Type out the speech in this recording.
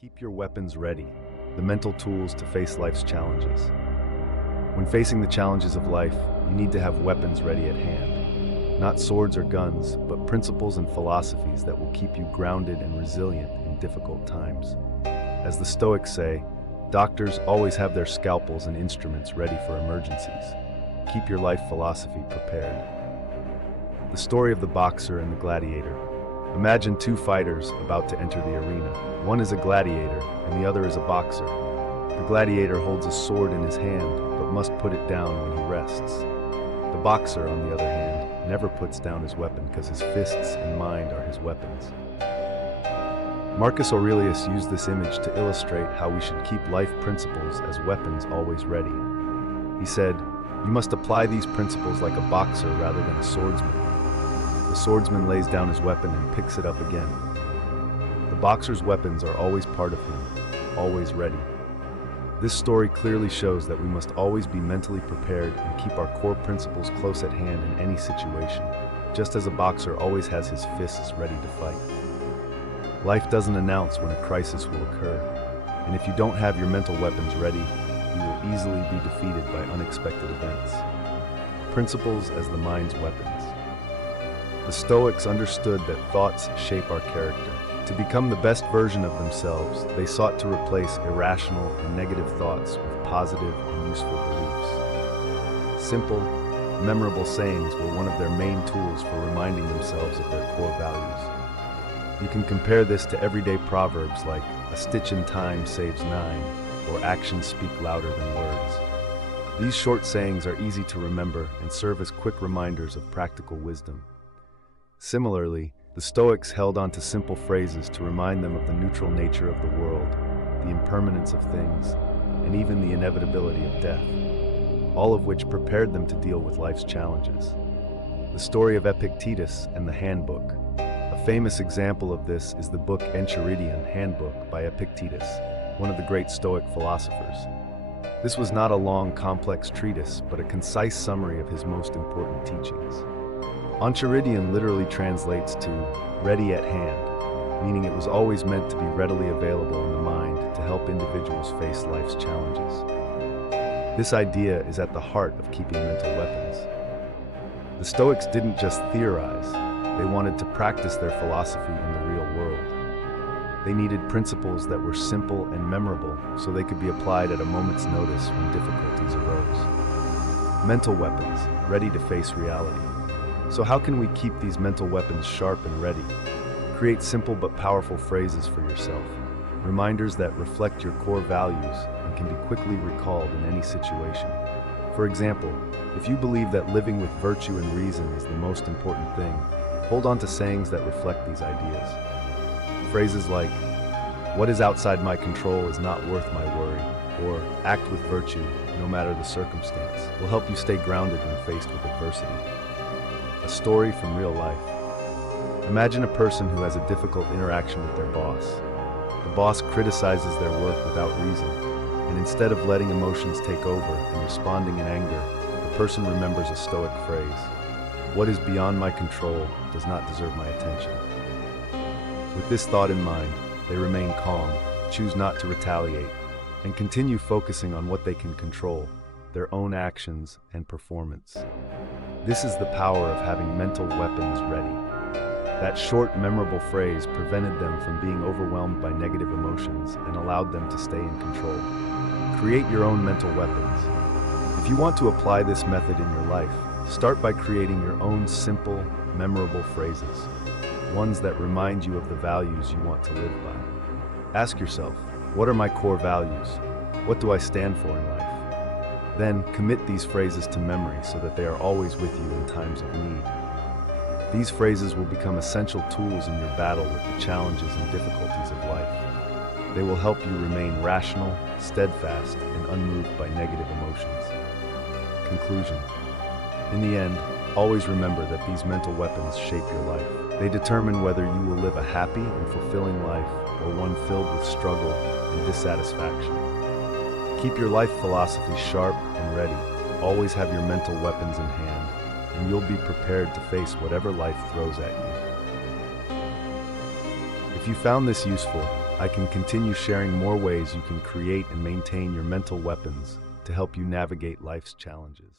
Keep your weapons ready, the mental tools to face life's challenges. When facing the challenges of life, you need to have weapons ready at hand. Not swords or guns, but principles and philosophies that will keep you grounded and resilient in difficult times. As the Stoics say, doctors always have their scalpels and instruments ready for emergencies. Keep your life philosophy prepared. The story of the boxer and the gladiator. Imagine two fighters about to enter the arena. One is a gladiator, and the other is a boxer. The gladiator holds a sword in his hand, but must put it down when he rests. The boxer, on the other hand, never puts down his weapon because his fists and mind are his weapons. Marcus Aurelius used this image to illustrate how we should keep life principles as weapons always ready. He said, "You must apply these principles like a boxer rather than a swordsman. The swordsman lays down his weapon and picks it up again. The boxer's weapons are always part of him, always ready." This story clearly shows that we must always be mentally prepared and keep our core principles close at hand in any situation, just as a boxer always has his fists ready to fight. Life doesn't announce when a crisis will occur, and if you don't have your mental weapons ready, you will easily be defeated by unexpected events. Principles as the mind's weapons. The Stoics understood that thoughts shape our character. To become the best version of themselves, they sought to replace irrational and negative thoughts with positive and useful beliefs. Simple, memorable sayings were one of their main tools for reminding themselves of their core values. You can compare this to everyday proverbs like, "A stitch in time saves nine," or "Actions speak louder than words." These short sayings are easy to remember and serve as quick reminders of practical wisdom. Similarly, the Stoics held on to simple phrases to remind them of the neutral nature of the world, the impermanence of things, and even the inevitability of death, all of which prepared them to deal with life's challenges. The story of Epictetus and the Handbook. A famous example of this is the book Enchiridion Handbook by Epictetus, one of the great Stoic philosophers. This was not a long, complex treatise, but a concise summary of his most important teachings. Enchiridion literally translates to "ready at hand," meaning it was always meant to be readily available in the mind to help individuals face life's challenges. This idea is at the heart of keeping mental weapons. The Stoics didn't just theorize, they wanted to practice their philosophy in the real world. They needed principles that were simple and memorable so they could be applied at a moment's notice when difficulties arose. Mental weapons, ready to face reality. So how can we keep these mental weapons sharp and ready? Create simple but powerful phrases for yourself, reminders that reflect your core values and can be quickly recalled in any situation. For example, if you believe that living with virtue and reason is the most important thing, hold on to sayings that reflect these ideas. Phrases like, "What is outside my control is not worth my worry," or "Act with virtue, no matter the circumstance," will help you stay grounded when faced with adversity. A story from real life. Imagine a person who has a difficult interaction with their boss. The boss criticizes their work without reason, and instead of letting emotions take over and responding in anger, the person remembers a Stoic phrase, "What is beyond my control does not deserve my attention." With this thought in mind, they remain calm, choose not to retaliate, and continue focusing on what they can control, their own actions and performance. This is the power of having mental weapons ready. That short, memorable phrase prevented them from being overwhelmed by negative emotions and allowed them to stay in control. Create your own mental weapons. If you want to apply this method in your life, start by creating your own simple, memorable phrases, ones that remind you of the values you want to live by. Ask yourself, what are my core values? What do I stand for in life? Then commit these phrases to memory so that they are always with you in times of need. These phrases will become essential tools in your battle with the challenges and difficulties of life. They will help you remain rational, steadfast, and unmoved by negative emotions. Conclusion. In the end, always remember that these mental weapons shape your life. They determine whether you will live a happy and fulfilling life or one filled with struggle and dissatisfaction. Keep your life philosophy sharp and ready. Always have your mental weapons in hand, and you'll be prepared to face whatever life throws at you. If you found this useful, I can continue sharing more ways you can create and maintain your mental weapons to help you navigate life's challenges.